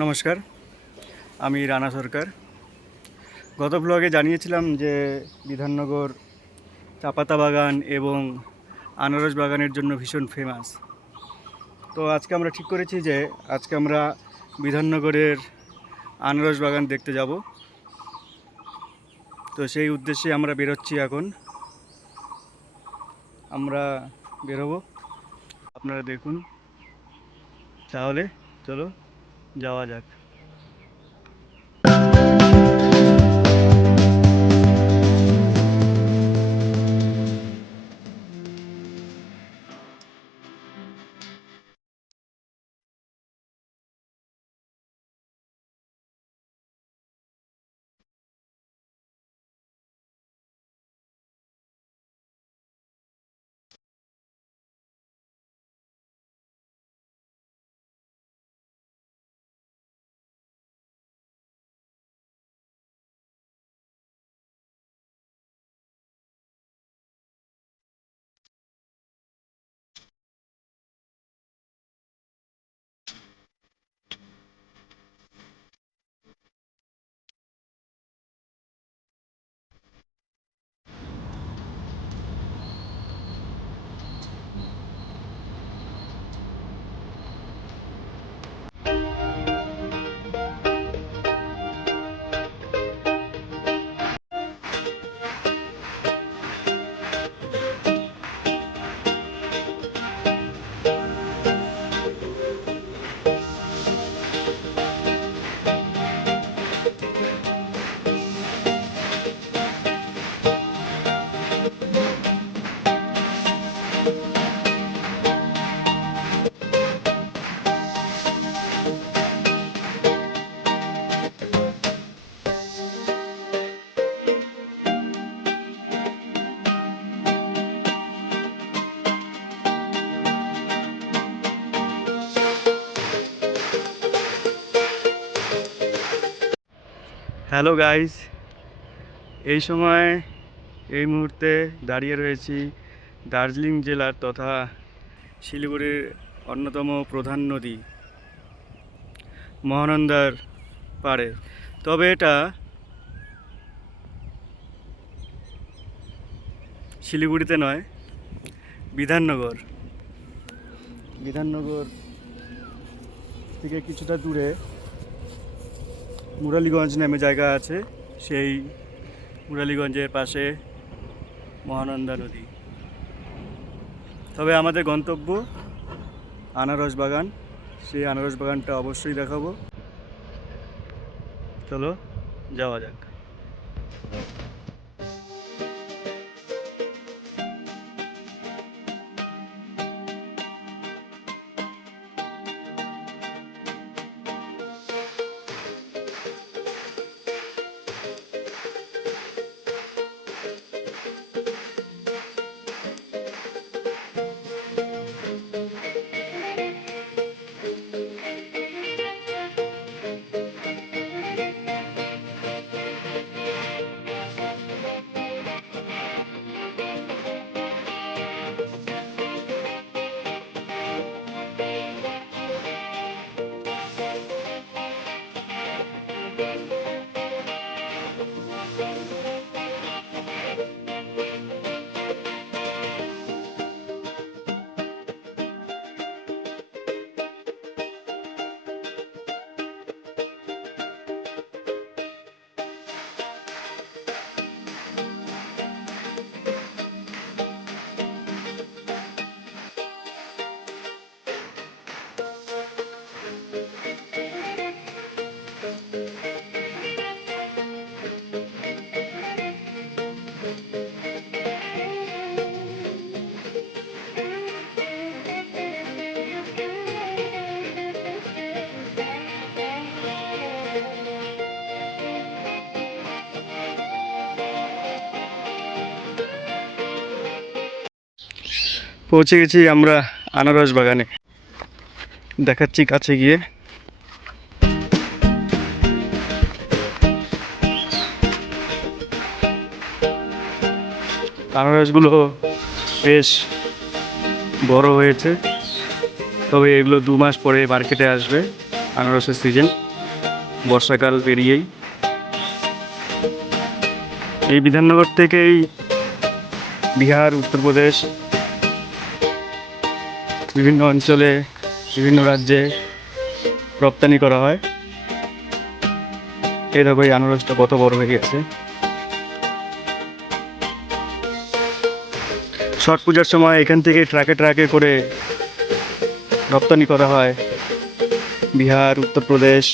নমস্কার। আমি রানা সরকার। গত ব্লগে জানিয়েছিলাম যে বিধাননগর চাপাতা বাগান এবং আনারস বাগানের জন্য ভীষণ ফেমাস তো আজকে আমরা ঠিক করেছি যে আজকে আমরা বিধাননগরের আনারস বাগান দেখতে যাব। তো সেই উদ্দেশ্যে আমরা বেরোচ্ছি এখন। আমরা বেরোবো। আপনারা দেখুন। তাহলে চলো। যাওয়া যাক। হ্যালো গাইস এই সময় এই মুহূর্তে দাঁড়িয়ে রয়েছি দার্জিলিং জেলার তথা শিলিগুড়ির অন্যতম প্রধান নদী, মহানন্দার পাড়ে। তবে এটা শিলিগুড়িতে নয়, বিধাননগর। বিধাননগর থেকে কিছুটা দূরে মুরালীগঞ্জ নামে জায়গা আছে, সেই মুরালিগঞ্জের পাশে মহানন্দা নদী। তবে আমাদের গন্তব্য আনারস বাগান, সেই আনারস বাগানটা অবশ্যই দেখাবো। চলো, যাওয়া যাক। পৌঁছে গেছি আমরা আনারস বাগানে। দেখাচ্ছি কাছে গিয়ে। আনারসগুলো বেশ বড় হয়েছে। তবে এগুলো দু মাস পরে মার্কেটে আসবে আনারসের সিজন। বর্ষাকাল পেরিয়েই। এই বিধাননগর থেকেই বিহার, উত্তরপ্রদেশ বিভিন্ন অঞ্চলে, বিভিন্ন রাজ্যে রপ্তানি করা হয়। এই দেখো এই আনারসটা কত বড় হয়ে গেছে। ছট পূজার সময় এখান থেকে ট্রাকে ট্রাকে করে রপ্তানি করা হয়। বিহার, উত্তরপ্রদেশ,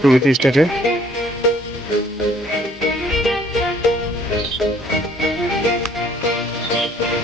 প্রভৃতি স্টেটে